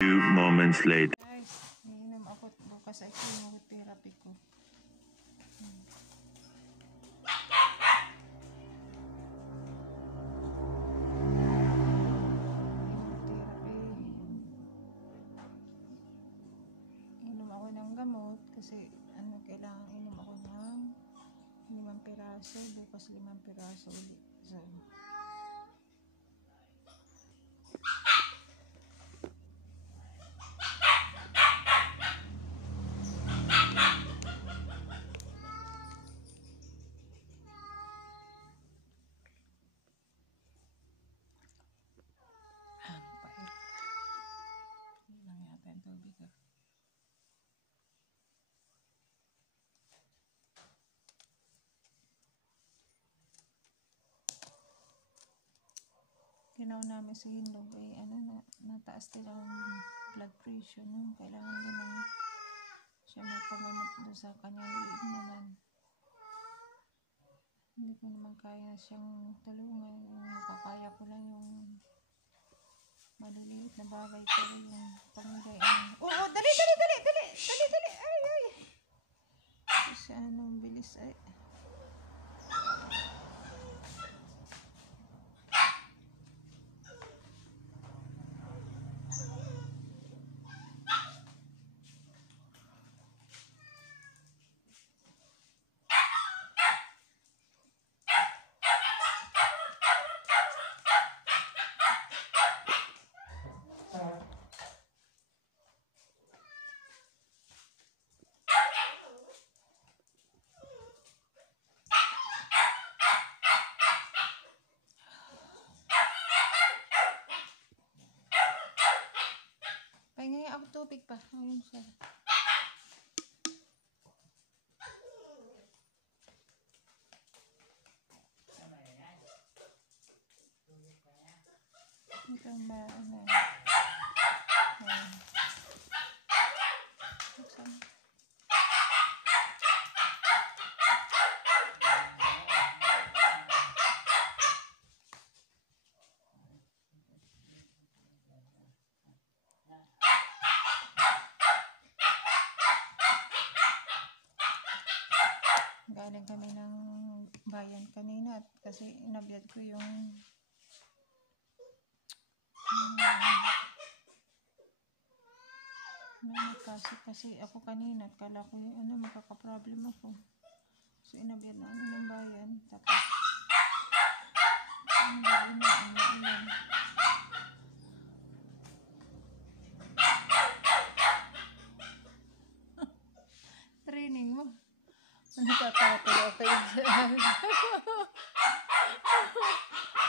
Few moments later. Guys, iinom ako bukas ay chemotherapy ko. Inom ako ng gamot kasi kailangan inom ako ng 5 piraso, bukas 5 piraso ulit. So, ginaw namin si Hindog ay nataas nila ang blood pressure no? Kailangan din ng siya mapagamot doon sa kanyang liig naman. Hindi ko naman kaya siyang tulungan, makakaya ko lang yung maliliit na bagay ko yung panggayan. Dali ay kasi anong bilis ay pahinga ako tubig pa. Ayun siya. Ito ba galing kami ng bayan kanina at kasi inabiyad ko yung kasi ako kanina kala ko makaka-problem ako, so inabiyad namin ng bayan tapos training mo. Nakakatawa kayo.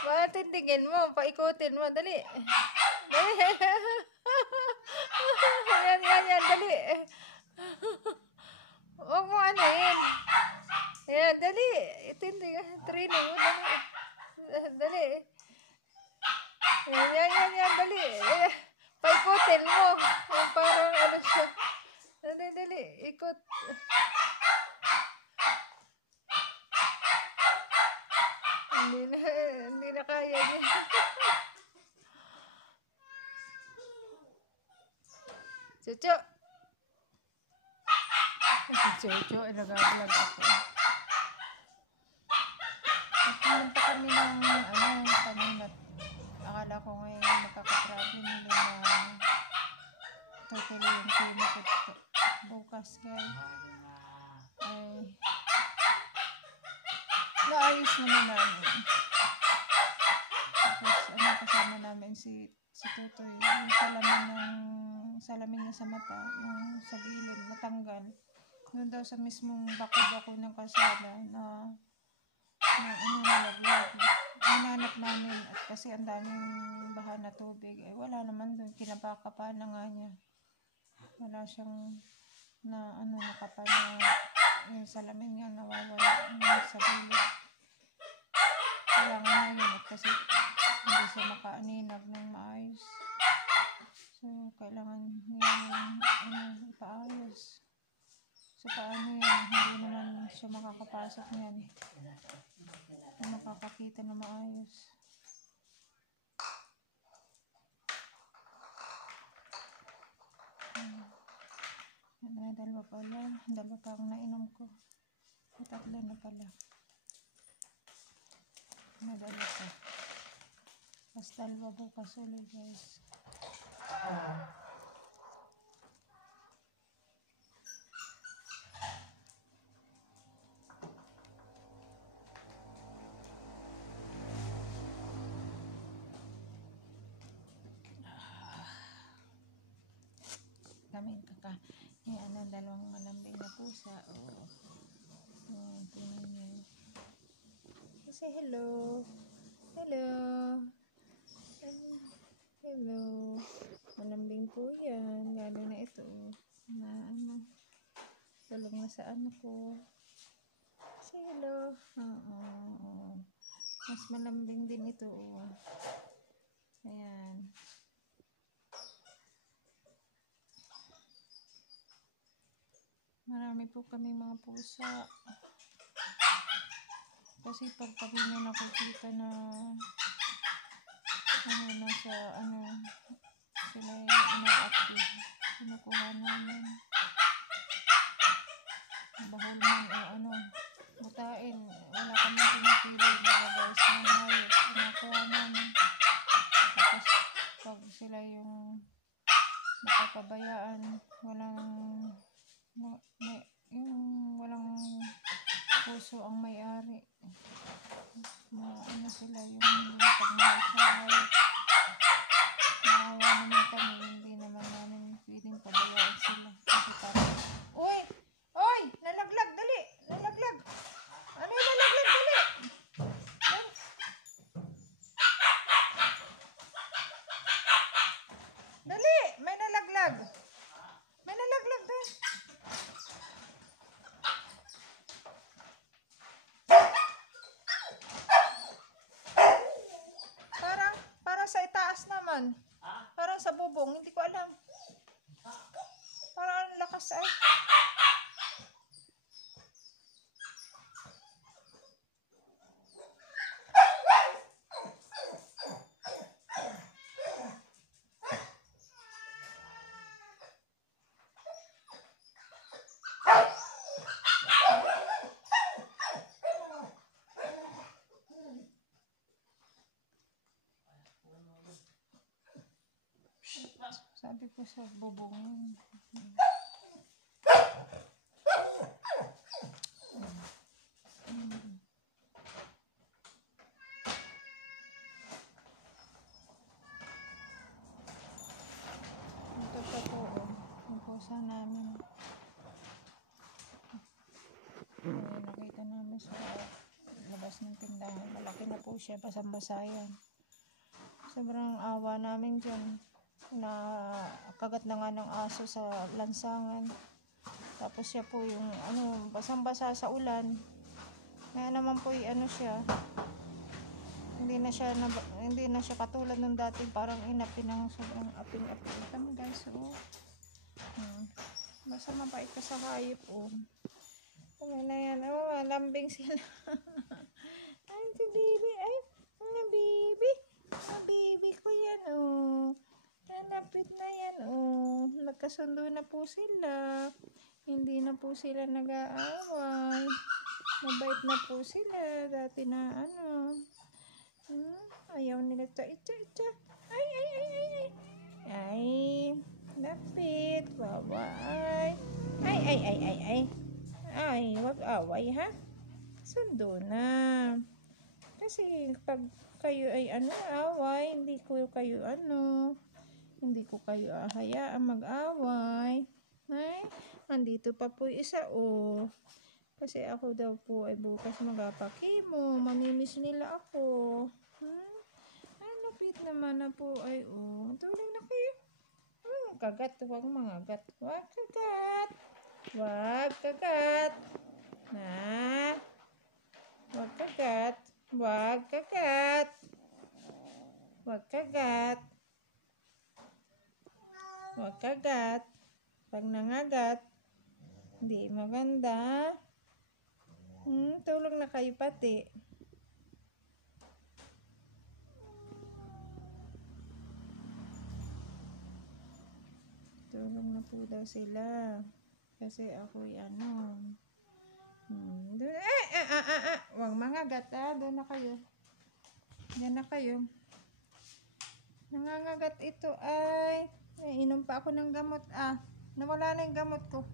Patindigin mo, paikutin mo, dali. Yan, dali. Huwag mo anuhin. Yan, dali. Itindig, training mo, dali. Yan, dali. Paikutin mo. Parang siya. Dali, ikot. Hindi na kaya niya. Chucho, nag-vlog ako. At pumunta kami ng kanina. Akala ko ngayon makaka-problem nila na totally yung chemo ko bukas guys. Ay naayos naman namin. Tapos kasama namin si Tutoy. Yung salamin niya sa mata, yung sa gilid, natanggal. Doon daw sa mismong bako-bako ng kalsada na hinanap namin at kasi ang daming baha na tubig. Wala naman doon, kinapakapa na nga niya. Wala siyang nakapa na yung salamin niya nawawala sa gilid. Kailangan na yun kasi hindi siya makaaninag ng maayos. So, kailangan niya ipaayos. So, paano yan? Hindi naman siya makakapasok niyan. Hindi makakakita na maayos. Dalawa pa ang nainom ko. Tatlo na pala. Madali pa. Mas dalawa bukas ulit guys. Kami dalawang malambing na pusa. Tingnan niyo. Say hello. Hello. Malambing po yan. Lalo na ito. Na tulog na sa ko. Say hello. Mas malambing din ito. Ayan. Marami po kami mga pusa. Kasi pag kami na nakikita na sila yung ina-active, kinukuha namin. Bahol man butain. Wala kami pinipili guys na hayop. Kinukuha namin. Tapos pag sila yung nakapabayaan, walang puso ang may-ari. Sila yung pagmahal sa hayop. Naawa naman kami, hindi naman namin pwedeng pabayaan sila. Kasi parang, Oy! Nalaglag, dali! Nalaglag! Ano yung nalaglag, dali! Dali! May nalaglag! May nalaglag doon! Parang sa itaas naman. Parang sa bubong, hindi ko alam. Parang ang lakas ay. Sabi ko sa bubong. Ito pa po yung pusa namin. Nakita namin sa labas ng tindahan. Malaki na po siya, basang-basa yan. Sobrang awa namin dyan. Kagat na nga ng aso sa lansangan. Tapos siya po yung basang-basa sa ulan. Kaya naman po siya. Hindi na siya katulad nung dati, parang inapi ng sobrang aping-api. Tama guys, basta mabait ka sa hayop. Tama na yan. Malambing sila. Ay, si baby. Ay, baby. Baby ko yan. Napit na yan. Nagkasundo na po sila. Hindi na po sila nag-aaway. Mabait na po sila. Dati na ayaw nila ito. Ay, napit. Baway. Ay, wag away ha. Sundo na. Kasi pag kayo ay away, hindi ko kayo hayaan mag-away. Ay, andito pa po isa Kasi ako daw po ay bukas magpapakimo. Mamimiss nila ako. Ay, napit naman na po ay tulog na kayo. Kagat, huwag mangagat. Huwag kagat. Huwag kagat. Huwag kagat. Huwag kagat. Huwag kagat. Huwag kagat. Pag nangagat, hindi maganda. Tulog na kayo pati. Tulog na po daw sila. Kasi ako'y ano. Huwag mga gata. Doon na kayo. Yan na kayo. Nangangagat ito ay inom pa ako ng gamot. Nawala na yung gamot ko.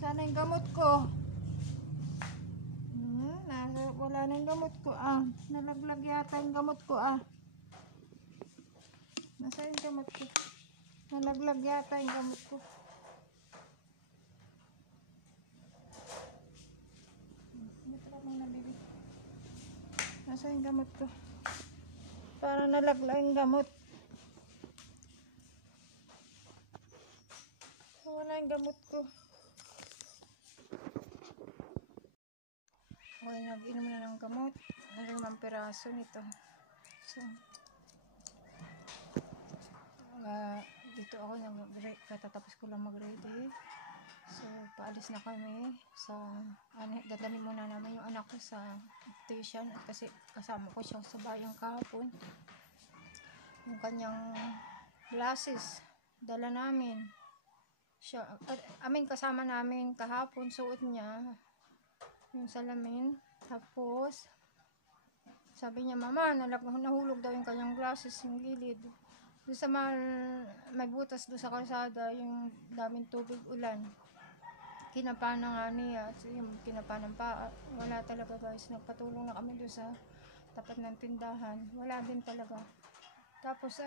Sana yung gamot ko. Wala na yung gamot ko. Nalaglag yata yung gamot ko. Nasa yung gamot ko? Nalaglag yata yung gamot ko. Nasa yung gamot ko? Para nalaglag yung gamot. Wala yung gamot ko. Okay, nag-inom na ng gamot. 5 piraso nito. So, dito ako katatapos ko lang mag-ready. So, paalis na kami sa dadalhin muna namin yung anak ko sa optician at kasi kasama ko siya sa bayang kahapon. Yung kanyang glasses dala namin. Siya, kasama namin kahapon, suot niya yung salamin. Tapos sabi niya, mama, nahulog daw yung kanyang glasses yung gilid. Doon sa may butas doon sa kalsada, yung daming tubig ulan. Kinapanan nga niya, at yung kinapanan pa, wala talaga guys. Nagpatulong na kami doon sa tapat ng tindahan, wala din talaga. Tapos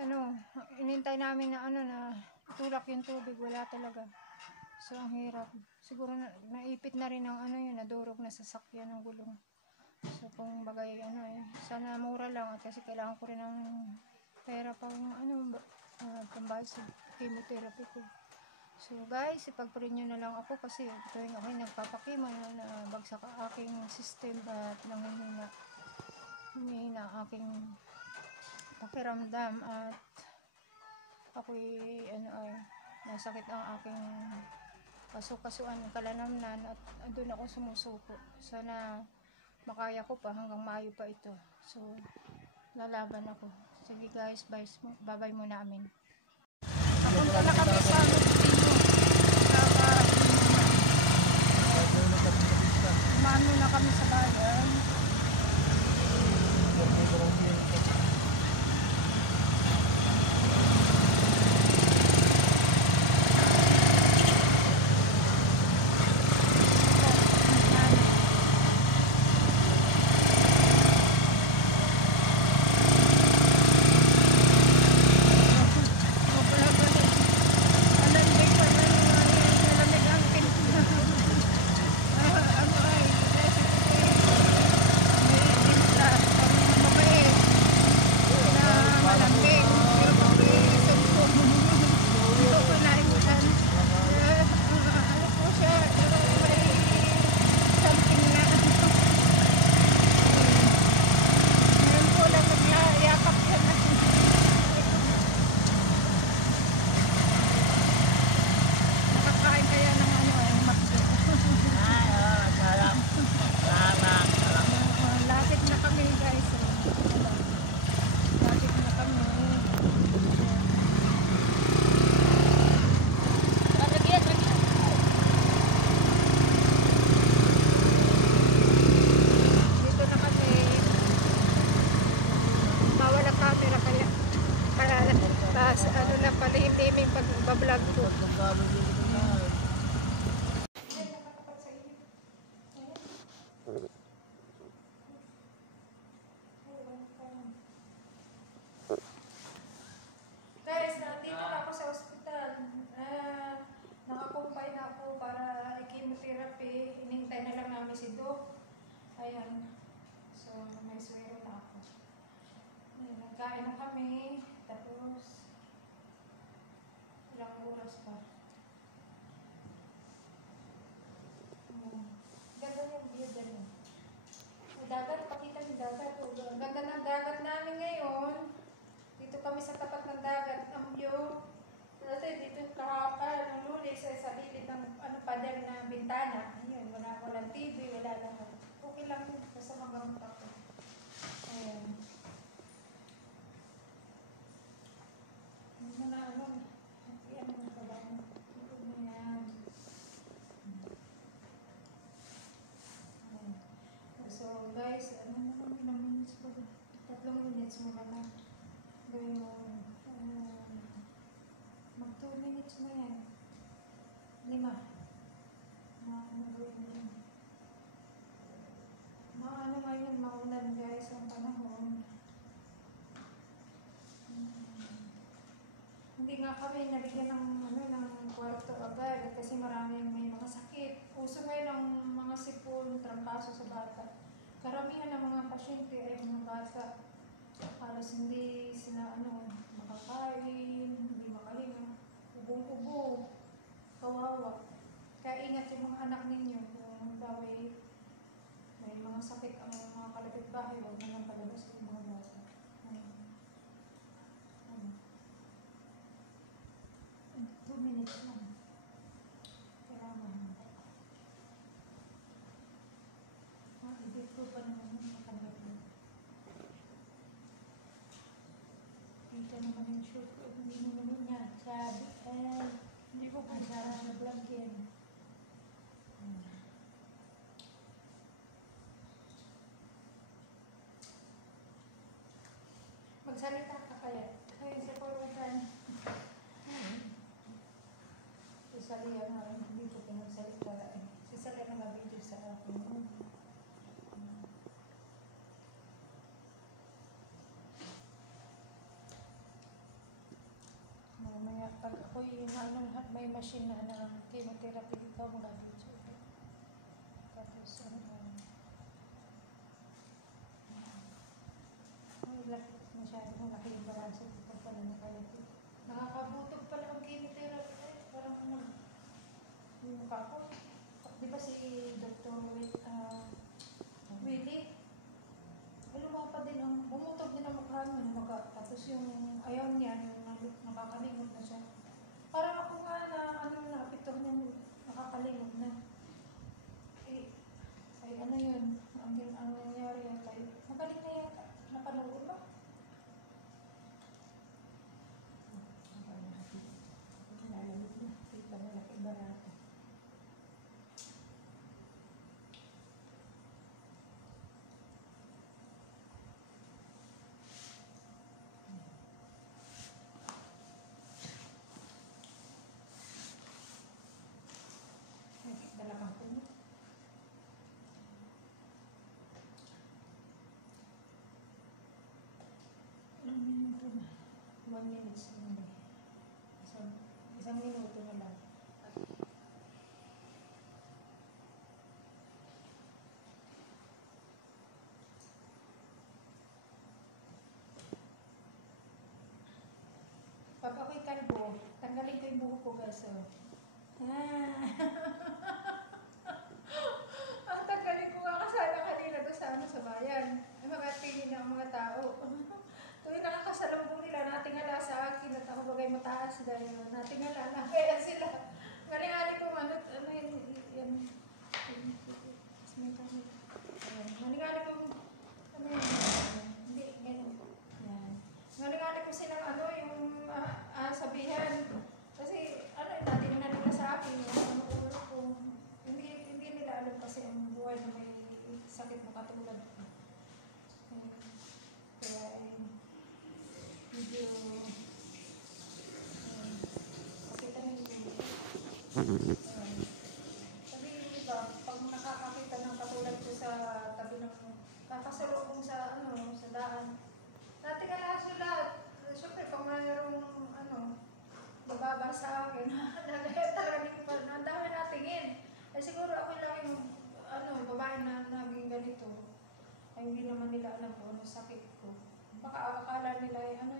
inintay namin na na itulak yung tubig, wala talaga. So ang hirap. Siguro naipit na rin ang nadurog na sasakyan ng gulong. So kung bagay sana mura lang at kasi kailangan ko rin ng pera pang pambayad sa chemotherapy ko. So guys, ipag-pray nyo na lang ako kasi tuwing ako'y nagpapakimo na bagsak ang aking system at nanghihina aking pakiramdam at ako'y nasakit ang aking kasukasuan ng kalanamnan at doon ako sumusuko. Sana makaya ko pa hanggang Mayo pa ito. So lalaban ako. Sige guys, bye-bye muna amin. Napunta na kami sa Umano na kami sa bayan. Hindi may pag-vlog ko. Guys, nandito na ako sa ospital. Nakakumpay na ako para chemotherapy. Hinintay na lang namin si Doc. Ayan. So, may swero na ako. Nagkain na kami. Tapos, ilang oras pa. Ganda yung view dyan. Dagat, pakita yung dagat. Ang ganda ng dagat namin ngayon. Dito kami sa tapat ng dagat. Ang view. Kasi dito kahapon, nung luli sa gilid ng pader na bintana. Ayun, walang TV, wala lahat. Okay lang yun. Basta magamot ako. Ayan. Ano na, yan ang kabahan. Yan. nga kami nabigyan ng kwarto agad kasi maraming may mga sakit. Uso ngayon ang mga sipon, trangkaso sa bata. Karamihan ng mga pasyente ay mga bata. Halos hindi sila makakain, hindi makahinga. Ubong-ubo, kawawa. Kaya ingat yung mga anak ninyo kung may mga sakit ang mga kalapit bahay, huwag na lang palabas yung mga bata. 2 minutes lang. Kailangan. Dito pa naman yung matanggap mo. Dito naman yung shoot ko. Hindi naman yan. Sabi, hindi ko pa siya nag-vlog yan. Magsalita ka kaya. Kaya sa Porotan. Si Salia nga rin, hindi ko pinagsalita. Si Salia na mabidyo sa akin. Mamaya pag ako'y may machine na chemotherapy, ikaw magabidyo. Tapos masyado malaking balanse ito pala nakalapit. Nakakabutog pala ang chemotherapy. Parang yung mukha ko. Di ba si Dr. Willie? Lumapad din ang, bumutog din ang mukha niya. Tapos yung ayaw niya, yung nakakalimot na siya. Parang ako nga napito niya, nakakalimot na. Ay ano yun, ang nangyari yan tayo. Magaling na yata. Napanood ba? Nalamit na. Kita mo laki barato. Dala kang puno. Ilang minuto na? 1 minute na. Isang minuto na lang. Pag ako'y kalbo, tanggalin ko yung buhok ko guys. Ang tanggalin ko nga kasala kanina doon sa bayan. Ay makatili na ang mga tao. Tuwing nakakasalambong nila, natingala sa akin at ako bagay mataas dahil natingala na kaya sila. Galing-galing ko yan. Galing-galing ko, hindi, ganun. Yan. Galing-galing ko silang yung sabihan. Kasi, natingnan nila sa akin, yung ulo ko. Hindi nila alam kasi ang buhay na may sakit na katulad ko. Kaya, medyo pakita na yun. Sabi yung iba, pag nakakakita ng katulad ko sa tabi ng kakasalubong sa daan, natingala sila. Siyempre, pag mayroong bababa sa akin, talaga pa, ang dami natingin. Ay siguro ako lang yung babae na naging ganito. Ay hindi naman nila alam kung ano sakit ko. Baka akala nila yun,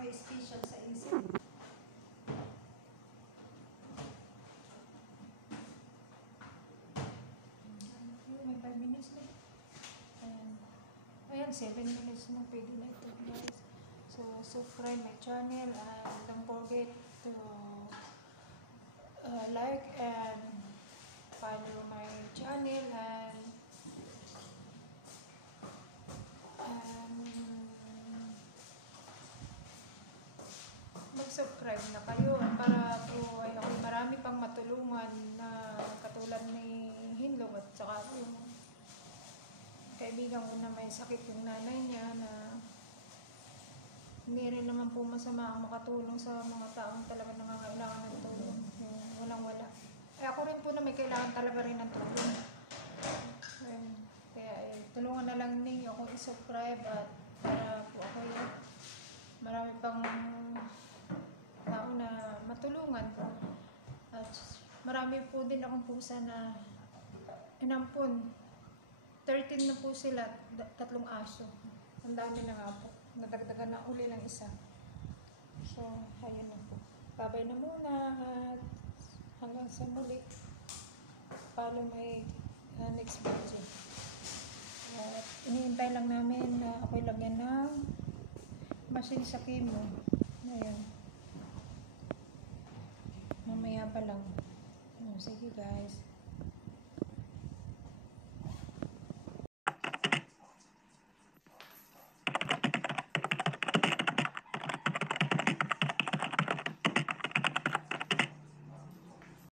may special sa isip. May 5 minutes na. Ayan, 7 minutes na. Pwede na ito guys. So, subscribe my channel and don't forget to like and follow my channel and mag-subscribe na kayo para po ay ako marami pang matulungan na katulad ni Hinlong at saka yung kaibigan ko na may sakit yung nanay niya na hindi rin naman po masama ang makatulong sa mga taong talaga nangangailangan ng tulong, yung walang-wala. Ako rin po na may kailangan talaga rin ng tulong. Kaya tulungan na lang ninyo kung i-subscribe at para po ako marami pang tao na matulungan. At marami po din akong pusa na inampun. 13 na po sila, 3 aso. Ang dami na nga po. Nadagdagan na uli ng isa. So, ayun na po. Babay na muna at hanggang sa muli. Follow my next video. At iniintay lang namin na ako'y lagyan ng machine sa chemo. Ayan. Mamaya pa lang. Sige guys.